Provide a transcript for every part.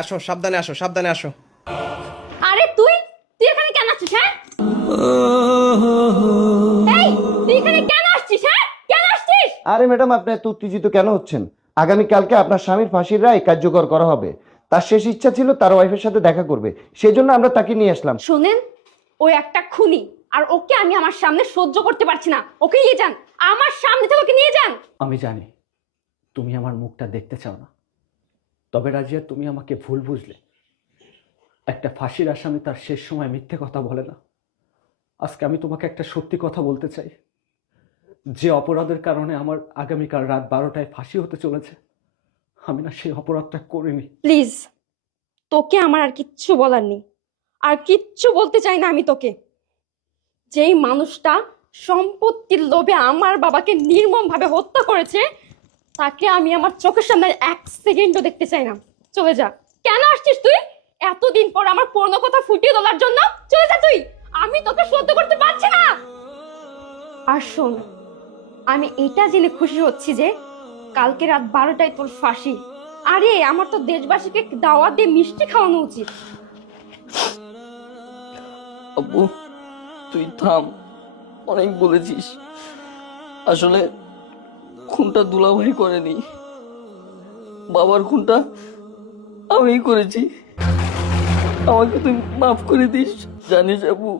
আসো সাবধানে আসো সাবধানে আসো। আরে তুই? তুই এখানে কেন আসছিস হ্যাঁ? এই তুই এখানে কেন আসছিস হ্যাঁ? কেন আসছিস? আরে ম্যাডাম আপনি এত উত্তেজিত কেন হচ্ছেন? আগামীকালকে আপনার স্বামীর ফাঁসির রায় কার্যকর করা হবে। তার শেষ ইচ্ছা ছিল তার ওয়াইফের সাথে দেখা করবে। সেই জন্য আমরা তাকে নিয়ে আসলাম। শোনেন ওই একটা খুনি আর ওকে আমি আমার সামনে সহ্য করতে পারছি না। ওকে নিয়ে যান আমার সামনে থেকে ওকে নিয়ে যান। আমি জানি তুমি আমার মুখটা দেখতে চাও না। তবে রাজিয়া, তুমি আমাকে ভুল বুঝলে। একটা ফাঁসির আসামি তার শেষ সময় মিথ্যে কথা বলে না। আজকে আমি তোমাকে একটা সত্যি কথা বলতে চাই। যে অপরাধের কারণে আমার আগামীকাল রাত বারোটায় ফাঁসি হতে চলেছে, আমি না সেই অপরাধটা করিনি। প্লিজ, তোকে আমার আর কিচ্ছু বলার নেই। আর কিচ্ছু বলতে চাই না আমি তোকে। যেই মানুষটা সম্পত্তির লোভে আমার বাবাকে নির্মমভাবে হত্যা করেছে তাকে আমি আমার চোখের সামনে এক সেকেন্ডও দেখতে চাই না। চলে যা। কেন আসছিস তুই? এতদিন পর আমার পুরনো কথা ফুটিয়ে তোলার জন্য চলে যা তুই। আমি তোকে সহ্য করতে পারছি না। আর শোন, আমি এটা জেনে খুশি হচ্ছি যে কালকে রাত বারোটায় তোর ফাঁসি। আরে, আমার তো দেশবাসীকে দাওয়াত দিয়ে মিষ্টি খাওয়ানো উচিত। আব্বু, তুই থাম। অনেক বলেছিস। আসলে খুনটা দুলাভাই করেনি বাবার খুনটা আমিই করেছি। আমাকে তুই মাফ করে দিস। জানিস আবু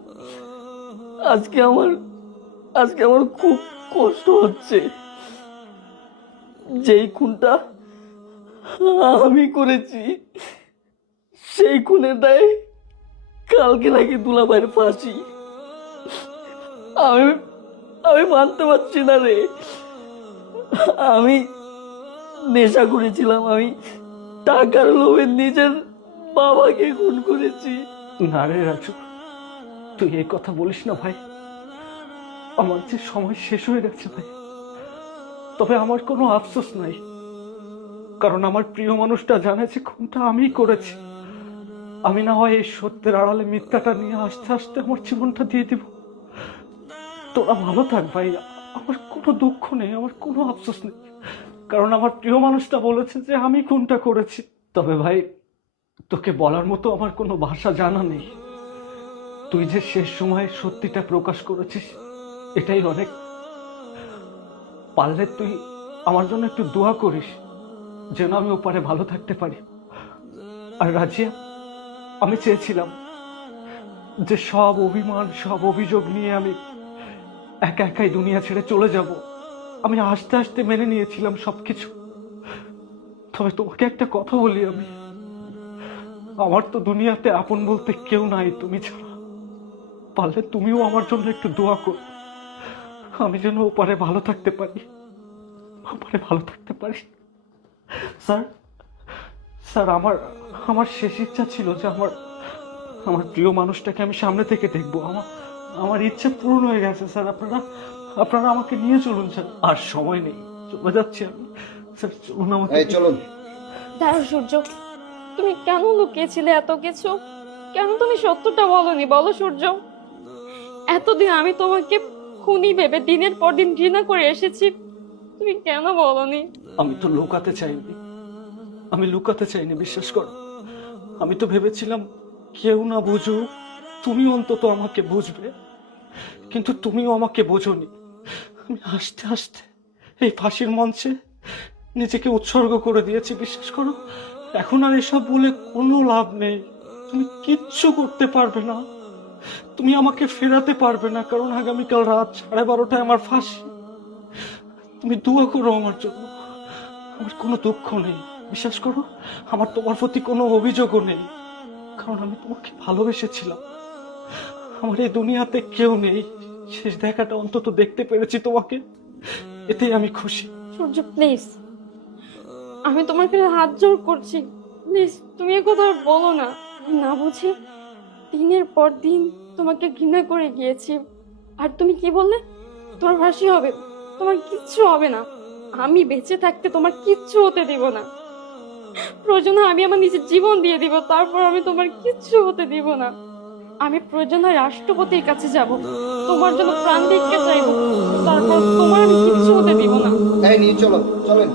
আজকে আমার আজকে আমার খুব কষ্ট হচ্ছে। যেই খুনটা আমি করেছি, সেই খুনের দায় কালকে নাকি দুলাভাইয়ের ফাঁসি। আমি আমি মানতে পারছি না রে। আমি নেশা করেছিলাম, আমি টাকার লোভে নিজের বাবাকে খুন করেছি। না রে রাজু, তুই এই কথা বলিস না ভাই। আমার যে সময় শেষ হয়ে গেছে ভাই, তবে আমার কোনো আফসোস নাই। কারণ আমার প্রিয় মানুষটা জানে যে খুনটা আমিই করেছি। আমি না হয় এই সত্যের আড়ালে মিথ্যাটা নিয়ে আস্তে আস্তে আমার জীবনটা দিয়ে দিব। তোরা ভালো থাক ভাই। আমার কোনো দুঃখ নেই, আমার কোনো আফসোস নেই। কারণ আমার প্রিয় মানুষটা বলেছে যে আমি খুনটা করেছি। তবে ভাই, তোকে বলার মতো আমার কোনো ভাষা জানা নেই। তুই যে শেষ সময়ে সত্যিটা প্রকাশ করেছিস, এটাই অনেক। পারলে তুই আমার জন্য একটু দোয়া করিস, যেন আমি ওপারে ভালো থাকতে পারি। আর রাজিয়া, আমি চেয়েছিলাম যে সব অভিমান, সব অভিযোগ নিয়ে আমি একা একাই দুনিয়া ছেড়ে চলে যাব। আমি আস্তে আস্তে মেনে নিয়েছিলাম সবকিছু। তবে তোমাকে একটা কথা বলি আমি। আমার তো দুনিয়াতে আপন বলতে কেউ নাই তুমি ছাড়া। পারলে তুমিও আমার জন্য একটু দোয়া কর। আমি যেন ওপারে ভালো থাকতে পারি। ওপারে ভালো থাকতে পারি। স্যার স্যার, আমার আমার শেষ ইচ্ছা ছিল যে আমার আমার প্রিয় মানুষটাকে আমি সামনে থেকে দেখব। আমার আমার ইচ্ছা পূরণ হয়ে গেছে স্যার। আপনারা আপনারা আমাকে নিয়ে চলুন স্যার। আর সময় নেই। চলে যাচ্ছি আমি। স্যার চলুন আমাকে এই চলুন। দাঁড়া সূর্য। তুমি কেন লুকিয়েছিলে এত কিছু? কেন তুমি সত্যটা বলনি? বলো সূর্য। এতদিন আমি তোমাকে খুনি ভেবে দিনের পর দিন ঘৃণা করে এসেছি। তুমি কেন বলনি? আমি তো লুকাতে চাইনি। আমি লুকাতে চাইনি বিশ্বাস করো। আমি তো ভেবেছিলাম কেউ না বুঝো তুমি অন্তত আমাকে বুঝবে। কিন্তু তুমিও আমাকে বোঝনি। আমি আস্তে আস্তে এই ফাঁসির মঞ্চে নিজেকে উৎসর্গ করে দিয়েছি, বিশ্বাস করো। এখন আর এসব বলে কোনো লাভ নেই। তুমি কিচ্ছু করতে পারবে না। তুমি আমাকে ফেরাতে পারবে না, কারণ আগামীকাল রাত সাড়ে বারোটায় আমার ফাঁসি। তুমি দোয়া করো আমার জন্য। আমার কোনো দুঃখ নেই, বিশ্বাস করো। আমার তোমার প্রতি কোনো অভিযোগও নেই, কারণ আমি তোমাকে ভালোবেসেছিলাম। আমার এই দুনিয়াতে কেউ নেই। শেষ দেখাটা অন্তত দেখতে পেরেছি তোমাকে। এতেই আমি খুশি। সূর্য প্লিজ। আমি তোমার হাত জোর করছি। প্লিজ, তুমি এ কথা আর বলো না। না বুঝে দিনের পর দিন তোমাকে ঘৃণা করে গিয়েছি। আর তুমি কি বললে? তোমার ফাঁসি হবে। তোমার কিচ্ছু হবে না। আমি বেঁচে থাকতে তোমার কিচ্ছু হতে দিব না। প্রয়োজনে আমি আমার নিজের জীবন দিয়ে দিব। তারপর আমি তোমার কিচ্ছু হতে দিব না। আমি প্রয়োজন হয় রাষ্ট্রপতির কাছে যাব। তোমার জন্য প্রাণ দিককে চাইব। তারপর তোমার আমি কিছু হতে দিব না। এই নিয়ে চলো চলেন।